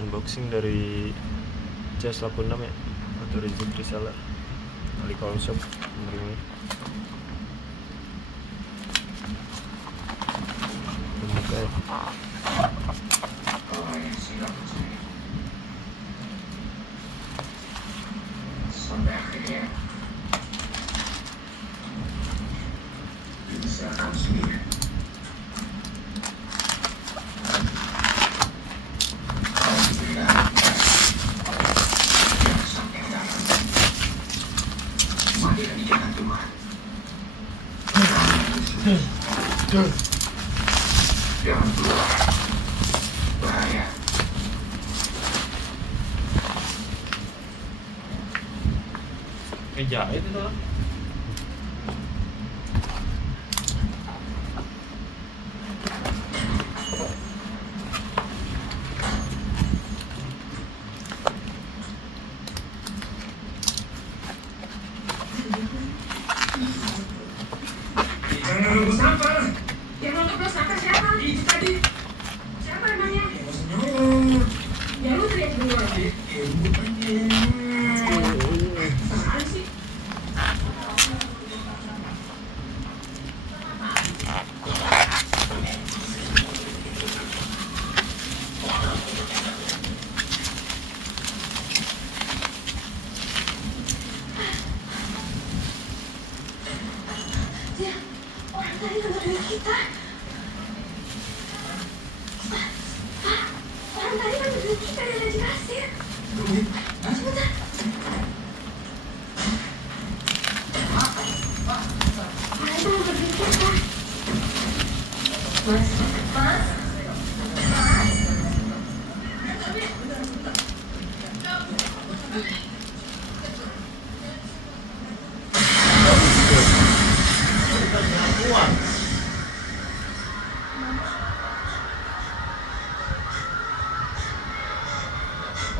unboxing dari CS86 ya, atau Rizky Reseller Ali Shop menerima. Buka ya. Sampai akhirnya bisa kamu sendiri. Jangan keluar, bahaya. Jahit itu lah. Jangan nunggu sampah. Yang nunggu sampah siapa? Itu tadi. Siapa emangnya? Ya lu teriak duluan. Apaan sih? Ya, orang tadi ngambil duit kita. Orang tadi ngambil duit kita dan ada di kasir. Sebentar. Orang itu ngambil duit kita. Mas, Mas.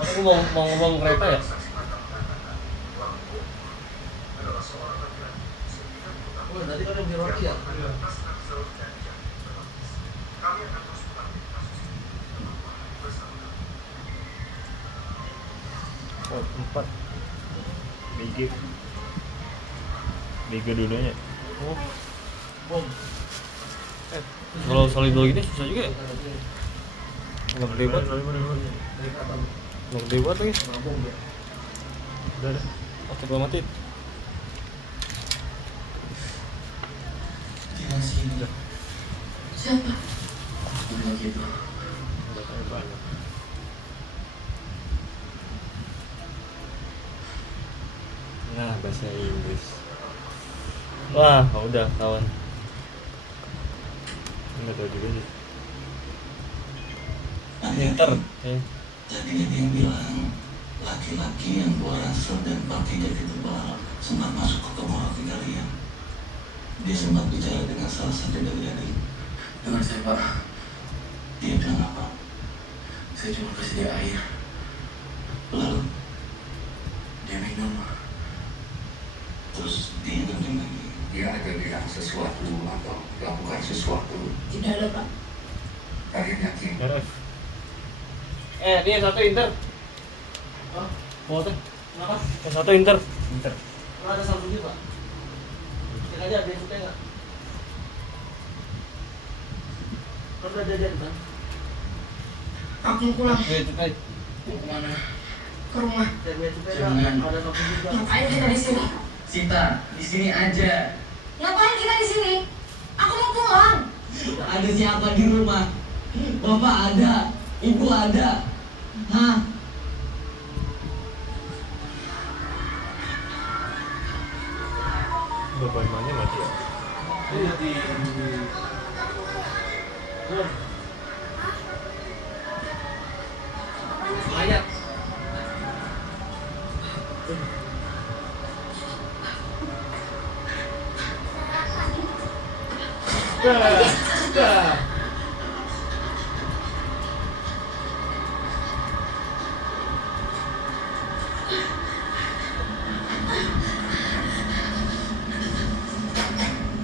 Aku mau ngomong kereta ya? Oh, tadi kan yang roti ya? Oh, 4 BG dunianya. Oh, bom. Kalau solido gini susah juga ya? Nggak gede banget. Nggak gede banget lagi. Udah. Oke, gua matiin. Dia sini. Siapa? Udah gitu. Datanya banyak. Nah, bahasa Inggris. Wah, udah kawan. Nggak tahu juga sih. Pinter. Tadi ada yang bilang laki-laki yang bawa ransel dan pakai jaket tebal sempat masuk ke kamar kalian. Dia sempat bicara dengan salah satu dari adik. Dengar saya, Pak. Dia bilang apa? Saya cuma kasih dia air. Lalu dia minum. Terus dia ngomong lagi. Dia ada bilang sesuatu atau melakukan sesuatu. Tidak ada, Pak. Kalian yakin? RF. Ini yang satu Inter. Oh, mau tuh? Kenapa? Yang satu Inter. Inter. Kalau ada Samsung juga. Cek aja dia suka nggak? Kan udah jajan kan? Aku mau pulang. Biaya cukai. Mau kemana? Ke rumah. Cek biaya cukai Jangan. nggak? Ada Samsung juga. Ngapain kita di sini? Sita, di sini aja. Ngapain kita di sini? Aku mau pulang. Ada siapa di rumah? Bapak ada, ibu ada. Hah? Bapak Imannya mati ya? Iya di. Mayat.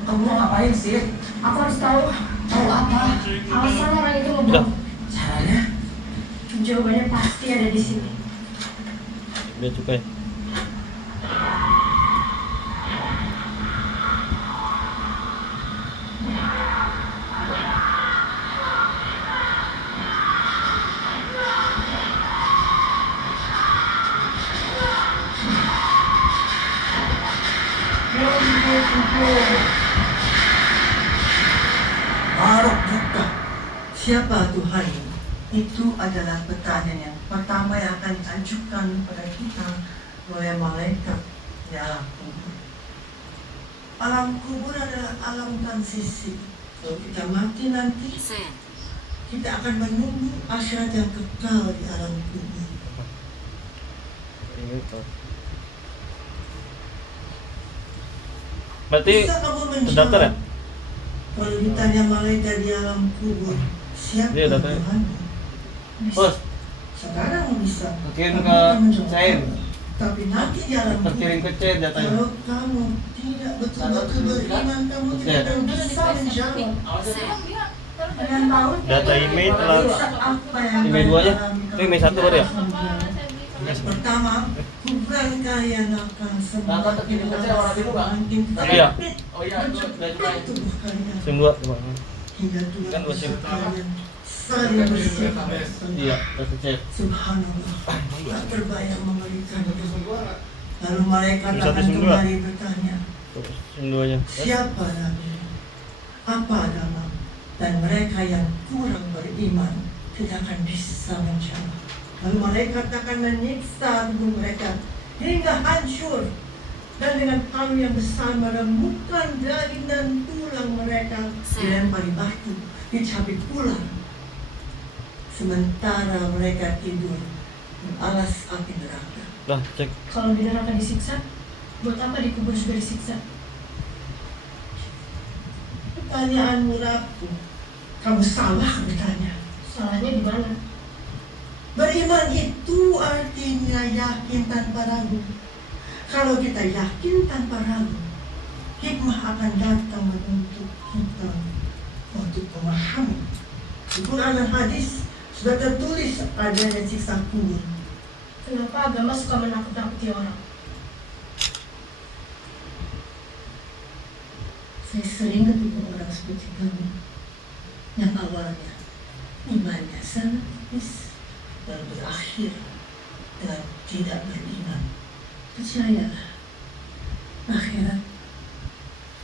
Kamu mau ngapain sih? Aku harus tahu. Tahu apa? Alasan orang itu Udah. ngebunuh. Caranya? Jawabannya pasti ada di sini. Bea cukai. Barak buka. Siapa Tuhan? Itu adalah pertanyaan yang pertama yang akan diajukan pada kita oleh malaikat di alam kubur. Alam kubur adalah alam transisi. Kalau kita mati nanti, kita akan menunggu akhirat yang kekal di alam kubur. Berarti Bisa kamu terdaftar ya? Kalau ditanya malaikat di alam kubur, siapa Iya, datanya. Tuhan? Bos, Sekarang bisa. kirim Kamu ke akan menjawab. Cair. Tapi nanti di alam Terkirim ke Cair datanya. kalau kamu tidak betul-betul beriman, kamu tidak akan bisa menjawab. Dengan tahu Data email telah apa yang Email dua aja. kamu Ini email satu baru ya? Pertama, bukan kalian akan Data terkirim ke Cair orang dulu, Bang. Iya. Oh iya, itu bea cukai. tubuh kalian SIM 2 coba. hingga tulang Kan dua SIM. kalian saling bersifat. Iya, data Cair. Subhanallah, tak terbayang mengerikan. Lalu malaikat Satu akan SIM 2. kembali bertanya, SIM 2 nya. siapa nabi? Apa agama? Dan mereka yang kurang beriman tidak akan bisa menjawab. Lalu malaikat akan menyiksa tubuh mereka hingga hancur. Dan dengan kayu yang besar meremukkan daging dan tulang mereka, dilempari batu, dicabik ular. Sementara mereka tidur di alas api neraka. Dah, cek. Kalau di neraka disiksa, buat apa dikubur juga disiksa? Pertanyaanmu rapuh. Kamu salah bertanya. Salahnya di mana? Beriman itu artinya yakin tanpa ragu. Kalau kita yakin tanpa ragu, hikmah akan datang untuk kita untuk memahami. Di Quran dan hadis sudah tertulis adanya siksa kubur. Kenapa agama suka menakut-nakuti orang? Saya sering ketemu orang seperti kamu yang awalnya imannya sangat tipis dan berakhir dengan tidak beriman. Percayalah, akhirat,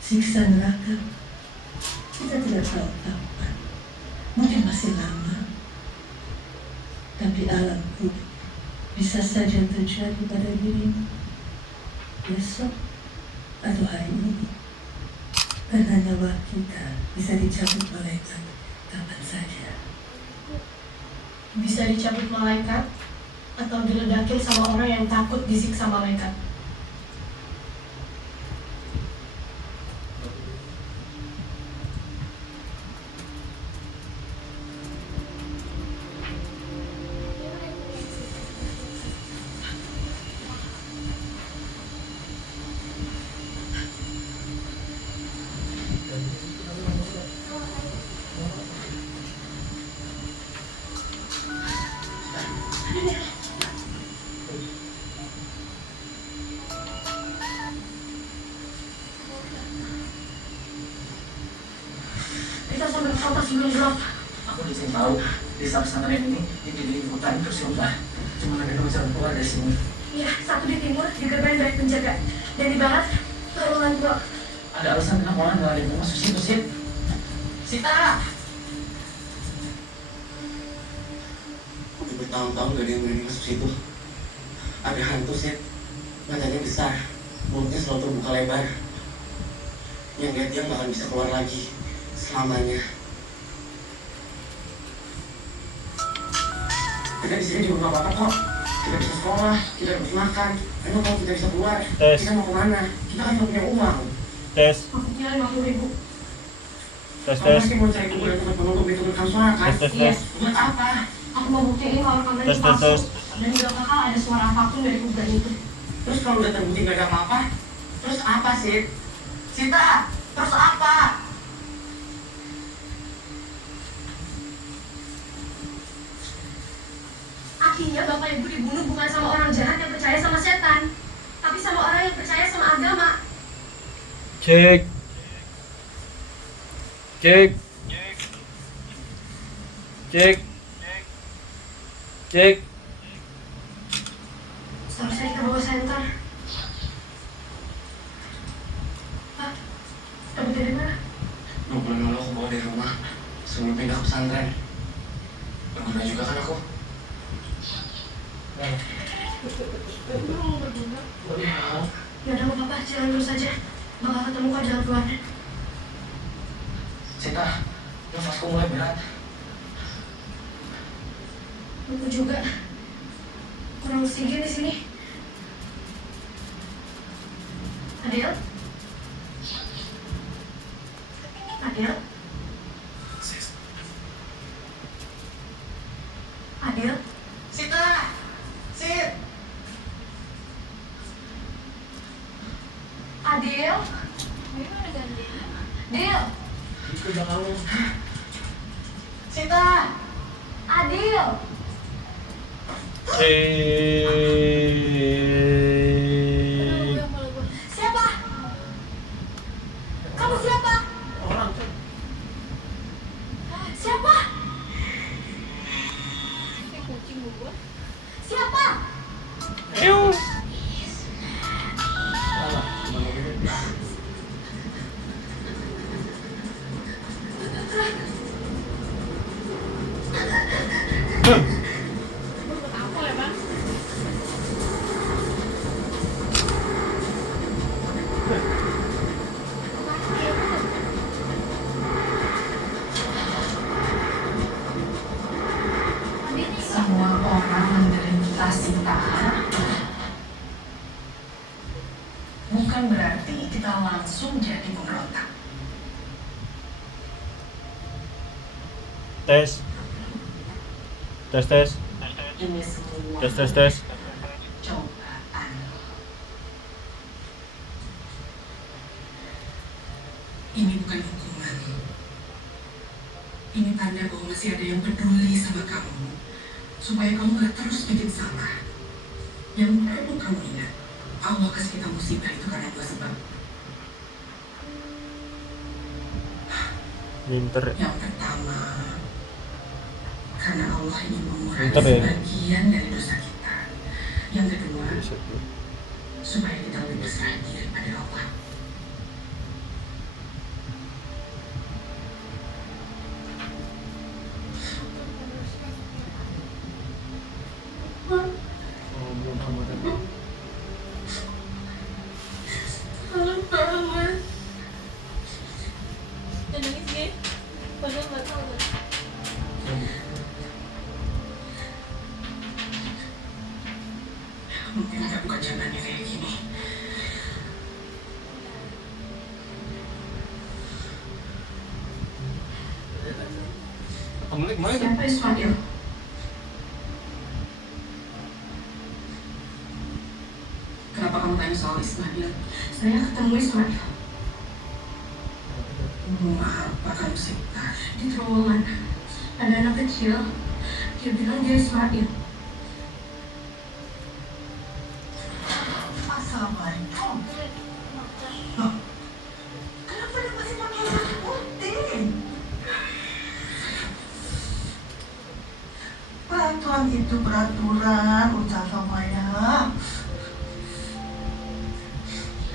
siksa neraka, kita tidak tahu kapan. Mungkin masih lama, tapi alam kubur bisa saja terjadi pada dirimu besok atau hari ini. Karena nyawa kita bisa dicabut malaikat kapan saja. Bisa dicabut malaikat atau diledakin sama orang yang takut disiksa malaikat. Kita sampai kota sebelum gelap. Aku disini tahu di pesantren ini di hutan terus ya udah. Cuma ada dua jalan keluar dari sini. Iya, satu di timur, di gerbang dari penjaga. Dan di barat, terowongan gua. Ada alasan kenapa orang nggak ada yang mau masuk situ sih? Sita! Udah bertahun-tahun gak ada yang berani masuk situ. Ada hantu sih, matanya besar, mulutnya selalu terbuka lebar. Yang lihat dia nggak akan bisa keluar lagi selamanya. Kita di sini juga nggak apa-apa kok. Kita bisa sekolah, kita bisa makan. Emang kalau kita bisa keluar, Tes. kita mau kemana? Kita kan nggak punya uang. Tes, Aku punya 50.000. tes, Kamu tes, pasti mau cari kuburan tempat menutup itu rekam suara kan? tes, tes, Iya. tes, Buat apa? Aku mau buktiin kalau rekaman tes, itu tes, palsu. tes. Dan di belakang kakak ada suara apapun dari kuburan itu. Terus kalau udah terbukti gak ada apa-apa, terus apa sih? Sita, terus apa? Akhirnya bapak ibu dibunuh bukan sama orang jahat yang percaya sama setan, tapi sama orang yang percaya sama agama. Cek. Cek. Cek. Cek. Seharusnya ke bawah center. Pak, dapat dari mana? 20 dulu aku bawa dari rumah sebelum pindah ke pesantren. Berguna juga kan aku? Ya udah nggak apa-apa, jalan dulu saja. Bakal ketemu kok jalan keluarnya. Sita, nafasku mulai berat. Aku juga kurang oksigen di sini. Adil? Adil? Adil? Sita! Sit! Adil? Adil? Sita! Adil? Cek. Siapa? Kamu siapa? Siapa? Siapa? Semua orang menderita Sita bukan berarti kita langsung jadi pemberontak. Tes. Tes tes. Ini semua Tes. cobaan. Ini bukan hukuman. Ini tanda bahwa masih ada yang peduli sama kamu, supaya kamu gak terus bikin salah. Yang perlu kamu ingat, Allah kasih kita musibah itu karena dua sebab. Pinter. Yang pertama, karena Allah ingin mengurangi Pinter ya? sebagian dari dosa kita. Yang kedua, supaya kita lebih berserah diri pada Allah. Mungkin bukan zamannya kayak gini. Kamu kemana? Siapa Ismail? Kenapa kamu tanya soal Ismail? Saya ketemu Ismail. Rumah apa kamu Sita? Di terowongan. Ada anak kecil. Dia bilang dia Ismail. Assalamualaikum. Loh, kenapa dia masih pakai baju putih? Peraturan itu peraturan, ucap Maya.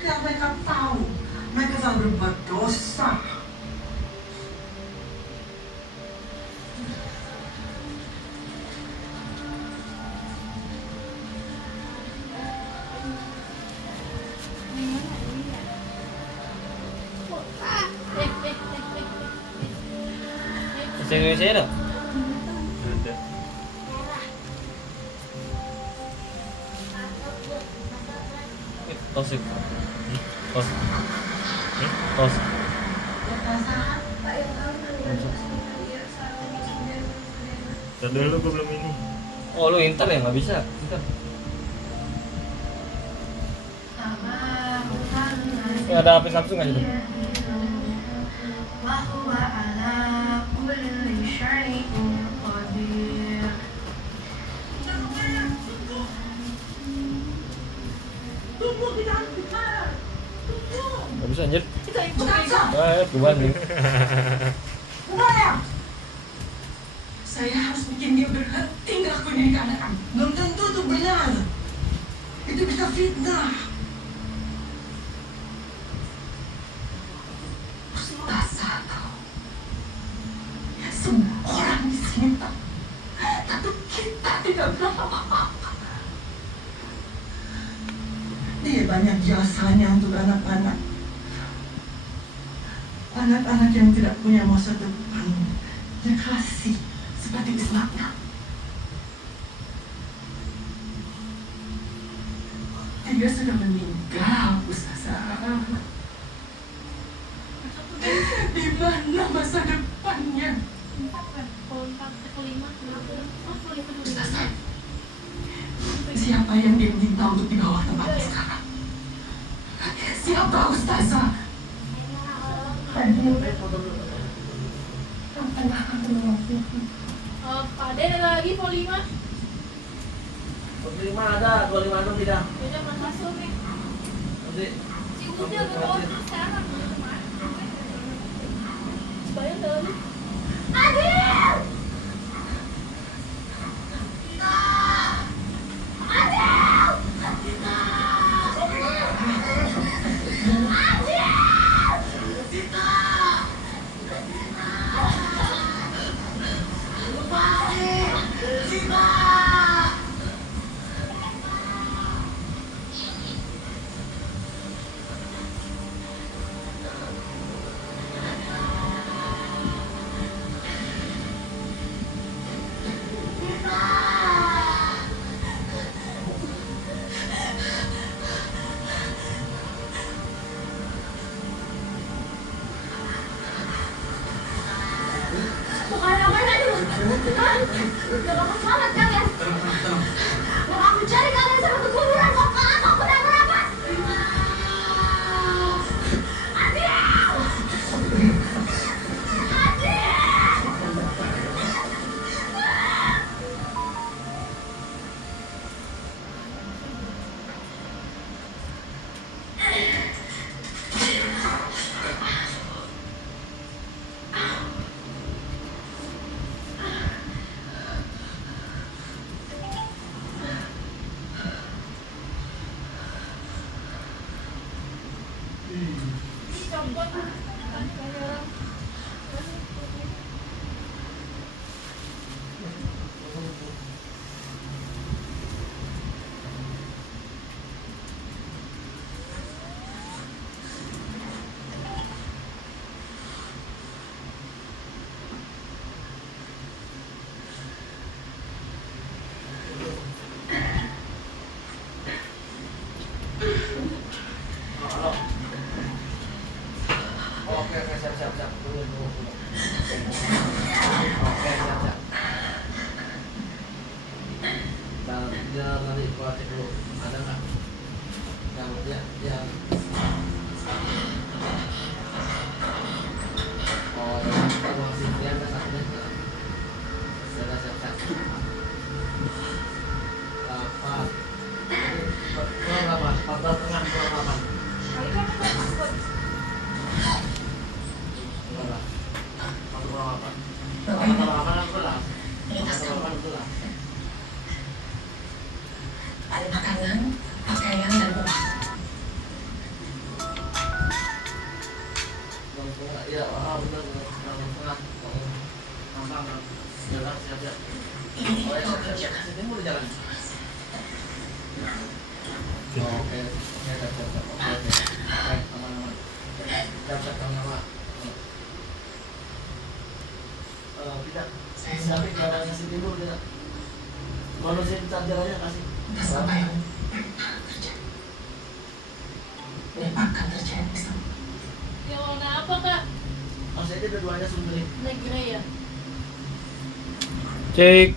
Biar mereka tahu, mereka selalu berbuat dosa. Bahasa Indonesia ada? Ada. Tos itu. Tos. Tos. Dan dulu gue belum ini. Oh lu inter ya, nggak bisa. Inter. Ini ada HP Samsung nggak situ? Bahwa ala kulli syai'in qadir. ke Bandung. Saya harus bikin dia berhenti ngelakuin ini ke anak kamu. Belum tentu itu benar. Itu bisa fitnah. Ustazah tahu. Semua orang di sini tahu. Tapi kita tidak bilang apa-apa. Dia banyak jasanya untuk anak-anak. Anak-anak yang tidak punya masa depan. Dia kasih. Seperti Islamnya. Dia sudah meninggal, Ustazah. Di mana masa depannya? Ustazah, siapa yang dia minta untuk di bawah tempatnya sekarang? Siapa Ustazah? Pak Ade ada lagi Polima? Polima ada, 256 tidak. Udah masuk nih. Nanti Si udah keluar sekarang. Supaya tadi. Adil! Bukan apa tadi lu? Udah lama banget kalian. Mau aku cari kalian sampai ke kuburan kok aku udah berapa? Adil! Oke, siap. Tunggu. Oke, siap. Dan dia nanti gua cek dulu ada nggak yang oh ya masih dia ada satunya sudah siap. Apa ini berapa? Pantau tengah berapa? Ada makanan, pakaian, dan uang. Iya, benar. Tengah. Jalan siap. Ini kau kerjakan. Ini mau jalan. Oke, siap. Oke, aman. Siap, aman. Tidak. Tapi kalau ada ngasih tidur tidak. Manusia chargernya kasih. Entah apa yang terjadi. Dan akan terjadi sama. Ya warna apa kak? Masih aja dua-duanya sunderin. Black grey ya? Cek.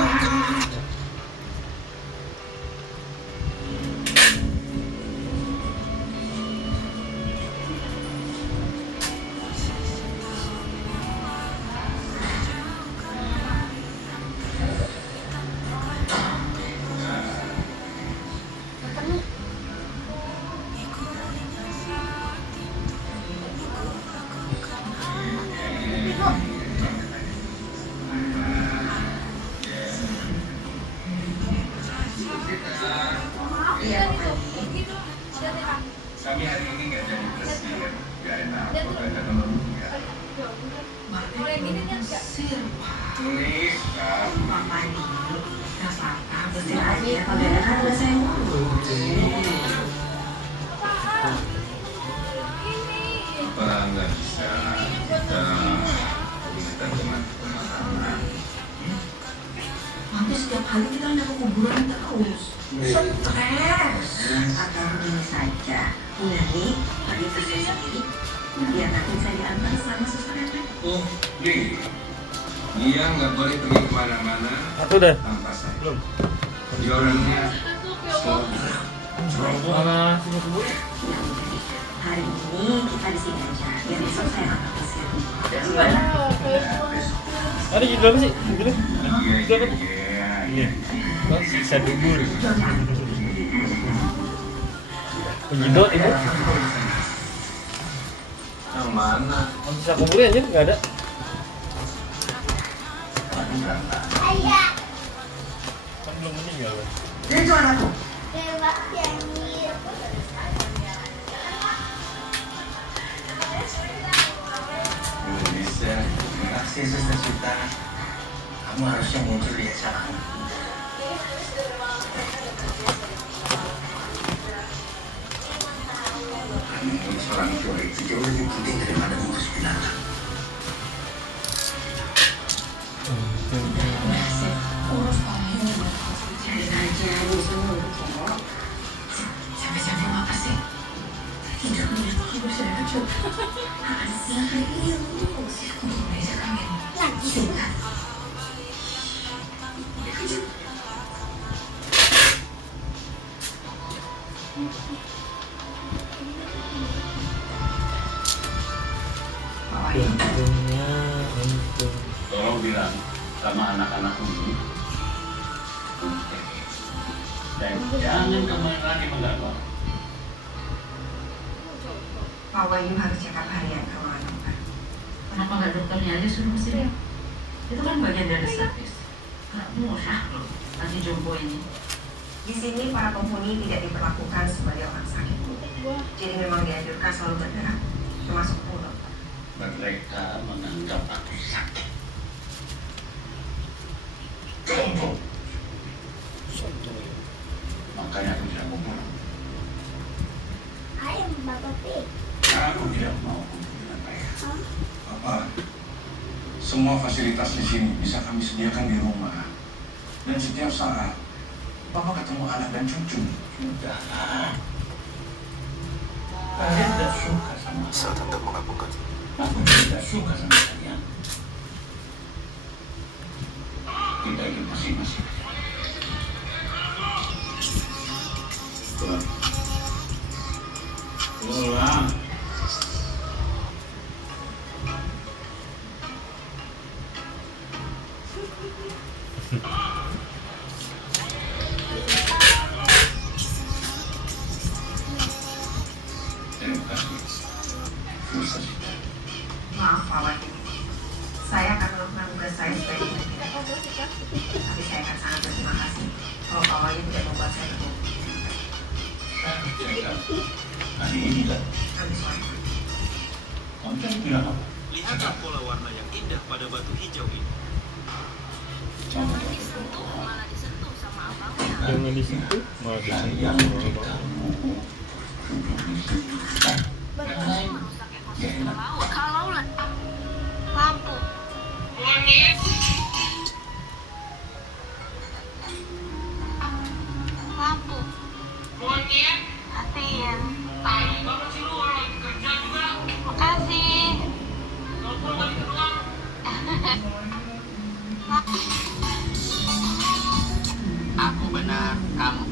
Dia tuh Kayaknya kan lu ya. kalau yang gini niat gak? Tulis, kan. Mama ini nggak apa-apa, bersih aja. Kalau ada kan udah saya ngurus. Apaan? Ini. Apa nggak bisa kita dengan pemahaman? Nanti setiap hari kita hanya ke kuburan terus. Stres. Atau begini saja, Nani pergi ke sini, biar nanti saya diantar sama suster nenek. Oh, Li, dia nggak boleh pergi kemana-mana Satu deh. tanpa saya. Belum. Dia orangnya slow. Mana sini kubur? Hari ini kita di sini aja, biar besok saya antar ke sini. Ada judul apa sih? Judulnya? Iya, iya. Oh, siksa kubur. Penjidot itu? Yang mana? Siksa kuburnya aja nggak ada. Kan belum meninggal. Itu anakku. Bisa. Terima kasih Suster Sita. Kamu harusnya muncul di acara ini. Kamu seorang tua itu jauh lebih penting daripada ngurus binatang. Cari aja, di sini kok. Capek-capek apa sih? Tidur sudah cukup. Asal ini kumpul aja kangen. Singkat. Untungnya, untung. Tolong bilang sama anak-anak ini. Dan jangan kembali lagi mengganggu. Pak Wahyu harus cekap harian ke ruangan dokter. Kenapa nggak dokternya aja suruh ke sini? Itu kan bagian dari servis. Nggak murah loh, lagi jompo ini. Di sini para penghuni tidak diperlakukan sebagai orang sakit. Jadi memang dianjurkan selalu bergerak, termasuk pulau. Mereka menganggap aku sakit. Jompo. Makanya aku tidak mau pulang. Aku tidak mau kumpul dengan mereka. Apa? Semua fasilitas di sini bisa kami sediakan di rumah. Dan setiap saat Papa ketemu anak dan cucu. Sudah. Kalian tidak suka sama aku. Saya tetap mengabulkan. Aku tidak suka sama kalian. Kita ikut masing-masing. Pulang. Pulang. Terima kasih. Maaf Pak Wahyu, saya akan melakukan tugas saya sebagai pimpinan. Tapi saya akan sangat berterima kasih kalau Pak Wahyu tidak membuat saya terluka. Hari ini kan, Kami sore. kamu kan bilang apa? Lihatlah pola warna yang indah pada batu hijau ini. Kamu Disentuh malah disentuh sama abangnya. Jangan disentuh, malah disentuh yang sama beri abang. kamu duduk di situ. Merusak ekosistem laut. Kalau lampu. Lampu. Hatiin. Makasih. Aku benar, kamu.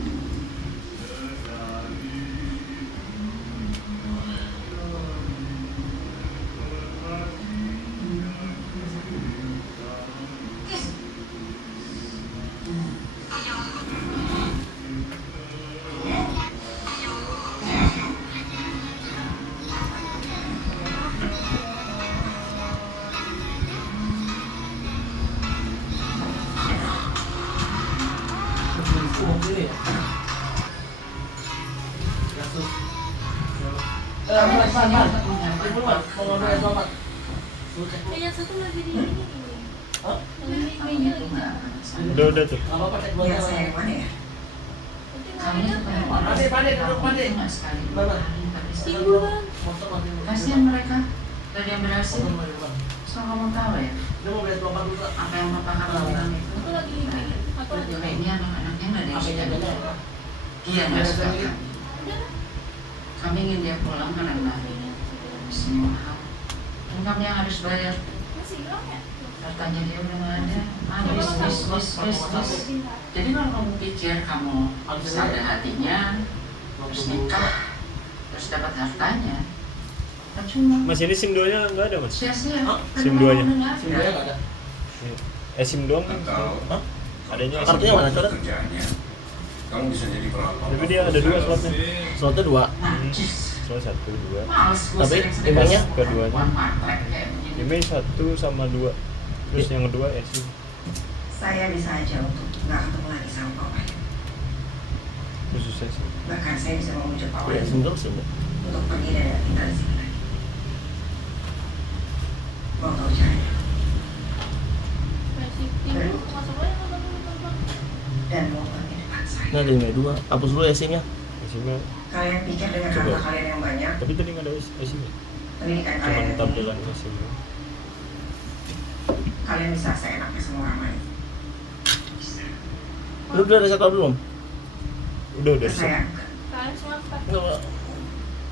Yang satu lagi di ini. Udah tuh. Biasa yang mana ya? Kamu tuh kayak cuma sekali tapi Singgung kan? kasihan mereka gak ada yang berhasil. So kamu tahu ya apa yang papa kamu bilang itu? Aku lagi ini. Aku lagi Kayaknya anak-anaknya gak ada yang suka dia. Dia gak suka kami. Kami ingin dia pulang karena semua hal. Dan kami yang harus bayar. masih hilang ya? Hartanya dia udah gak ada. Bis. Jadi kalau kamu pikir kamu bisa ada hatinya, terus nikah, terus dapat hartanya, percuma. Mas ini SIM 2 nya nggak ada mas? Sia-sia. SIM 2 nya? Sebenarnya nggak ada. SIM doang kan? Atau Adanya SIM Artinya mana coret? kerjaannya kamu bisa jadi pelapor. Tapi dia ada 2 slotnya. Slotnya 2. Slot 1, 2. Males gue Tapi sering-sering emailnya? Keduanya. one part kayak begini. Email 1 sama 2. Terus yang kedua SIM. Saya bisa aja untuk nggak ketemu lagi sama Pak Wahyu. Khusus SIM. Bahkan saya bisa memujuk Pak Ya, Wahyu single sih. untuk pergi dari tinggal di sini lagi. Mau tahu caranya Masih timbul masuk aja nggak tahu. dan mau pergi depan saya. Nah, ada email 2. Hapus dulu SIM-nya. SIM-nya. Kalian pikir dengan Coba. harta kalian yang banyak, Tapi tadi nggak ada SIM-nya. pendidikan Cuma kalian yang tinggi, tampilan SIM-nya. kalian bisa seenaknya semua orang lain. Lu udah ada satu belum? Udah Saya siap. enggak. Kalian semua apa? Enggak.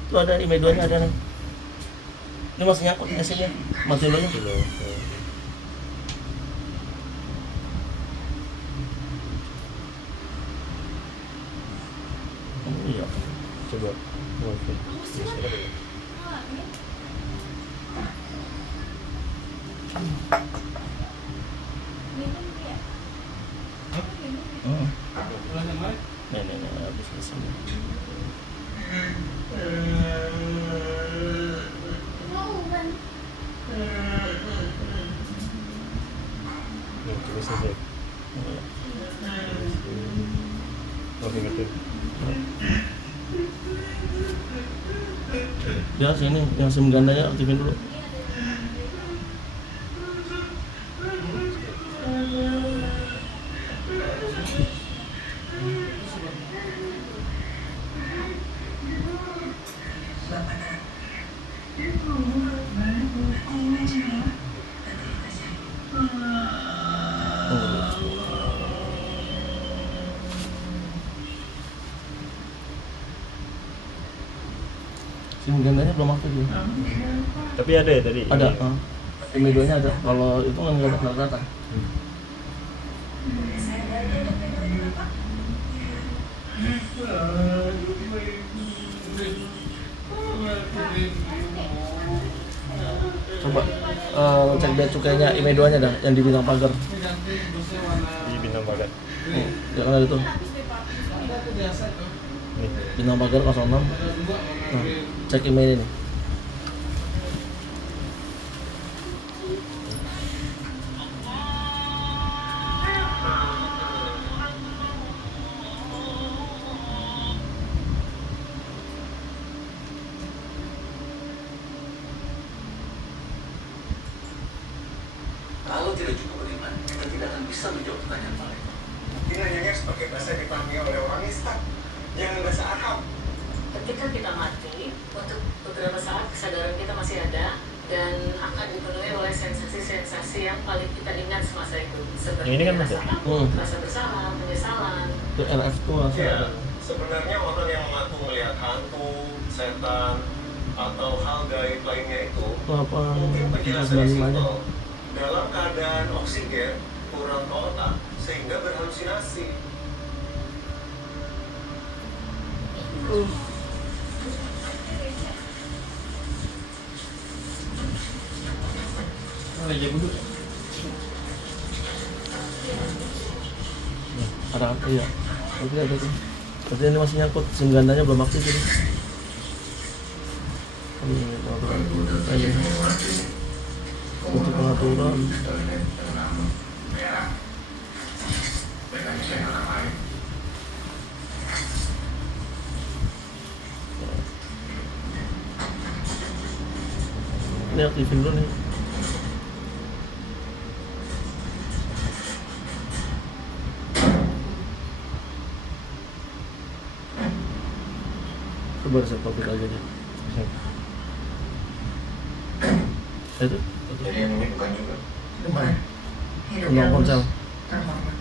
Tuh ada email 2-nya ada nih. Ini masih nyangkut SIM-nya. Matiin dulu. Udah. Oh, iya. Coba. Wifi. Ah, ini. Minum dia. Hmm. Nih, habis SIM-nya. Mau kan? Nih, coba selesai. Oke, ngerti. Ya sini yang SIM gandanya aktifin dulu. Bapak SIM gandanya belum aktif ya? Tapi ada ya tadi? Ada. Email 2-nya ada. Kalau itu kan nggak ada data. Coba cek bea cukainya email 2-nya dah yang di bintang pagar. Di bintang pagar. Ya kan ada itu. Nih. Bintang pagar 06. Nah, cek email ini. Kalau tidak cukup beriman, kita tidak akan bisa menjawab pertanyaan mereka. Ini hanya sebagai bahasa yang dipahami oleh orang Islam, jangan bahasa Arab. Ketika kita mati, untuk beberapa saat kesadaran kita masih ada dan akan dipenuhi oleh sensasi-sensasi yang paling kita ingat semasa itu, seperti Yang ini kan rasa ada? takut, rasa bersalah, penyesalan. Itu RF tuh langsung Ya, ada. sebenarnya orang yang mengaku melihat hantu, setan, atau hal gaib lainnya itu Itu apa? mungkin penjelasannya 95 aja. simpel. Dalam keadaan oksigen kurang ke otak sehingga berhalusinasi. Ada apa ya? Berarti ada tuh. Berarti ini masih nyangkut, SIM gandanya belum aktif ini. Ini pengaturan. Ini. Untuk pengaturan. Ini aktifin dulu nih. Coba set topik aja deh. Itu Jadi yang ini bukan juga. Bukan. Hidup tentang yang ponsel. terhormat.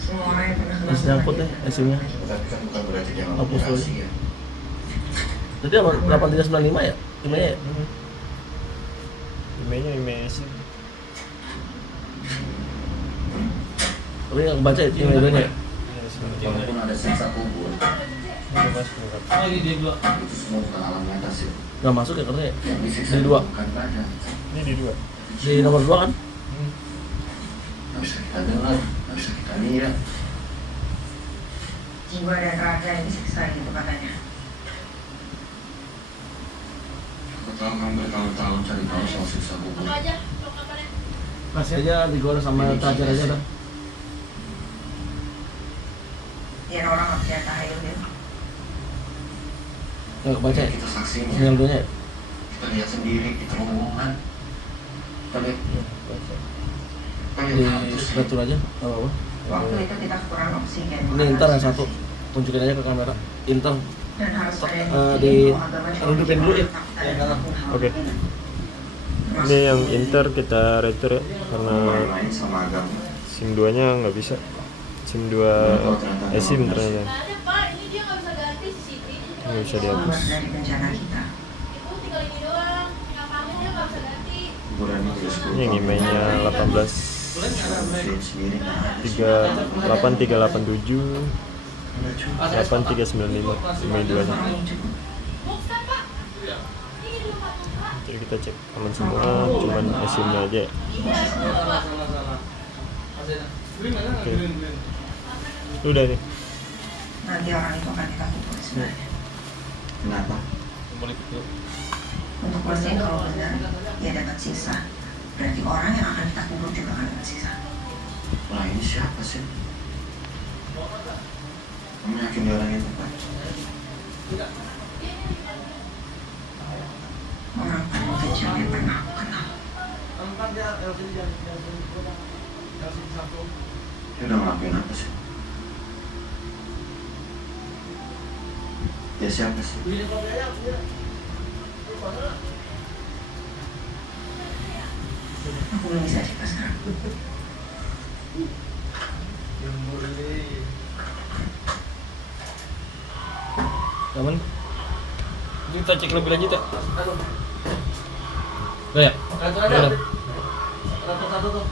Semua orang yang pernah kenal Masih nyangkut deh SIM-nya. Tapi kan bukan berarti dia nggak Hapus punya dulu. rahasia. Jadi apa 8395 ya? Emailnya ya? Emailnya email SIM. Tapi nggak kebaca ya emailnya ya? Walaupun ada siksa kubur, Lagi dia dua. itu semua bukan alam nyata sih. Nggak masuk ya karena ya? Yang disiksa Di dua. bukan badan. Ini di 2. Di nomor 2 kan? Nggak bisa kita dengar, nggak bisa kita lihat. jiwa dan raga yang disiksa gitu katanya. Aku tahu kamu bertahun-tahun cari tahu soal siksa kubur. Apa aja? Sok apa deh? Kasih aja digoreng sama tajar aja dah. Biar orang nggak percaya tahayul gitu. Nggak kebaca ya? Kita saksinya, Email 2 nya ya? kita lihat sendiri, kita ngomongan. Kita lihat, Di atur aja, nggak apa-apa. Waktu itu kita kekurangan oksigen. Ini Inter yang satu. Tunjukin aja ke kamera. Inter. Dan harus ada yang Di ilmu agama yang redupin dulu ya. Oke. Ini yang Inter kita retur ya karena main-main sama agama. SIM 2-nya nggak bisa. SIM 2 SIM ternyata Nggak ada pak, ini dia nggak bisa ganti CCTV. nggak bisa keluar dihapus. dari bencana kita. Itu tinggal ini doang. Yang kamu dia nggak bisa ganti. Kuburan ini udah 10 Ini yang tahun. emailnya 18 Dia sendiri nggak ada. 38387 8395 email 2-nya. Box kan pak? Ini dulu pak. Jadi kita cek aman semua, cuman SIM-nya aja ya. Oke. Udah nih. Nanti orang itu akan kita kubur sebenarnya. Kenapa? Untuk pastiin kalau benar dia dapat siksa, berarti orang yang akan kita kubur juga akan dapat siksa. Wah, ini siapa sih? Kamu yakin dia orang yang tepat? Orang paling kejam yang pernah aku kenal. Dia udah ngelakuin apa sih? Dia siapa sih? Aku belum bisa cerita sekarang. Aman. Kita cek lebih lanjut ya. Udah ya? Satu aja. Satu tuh.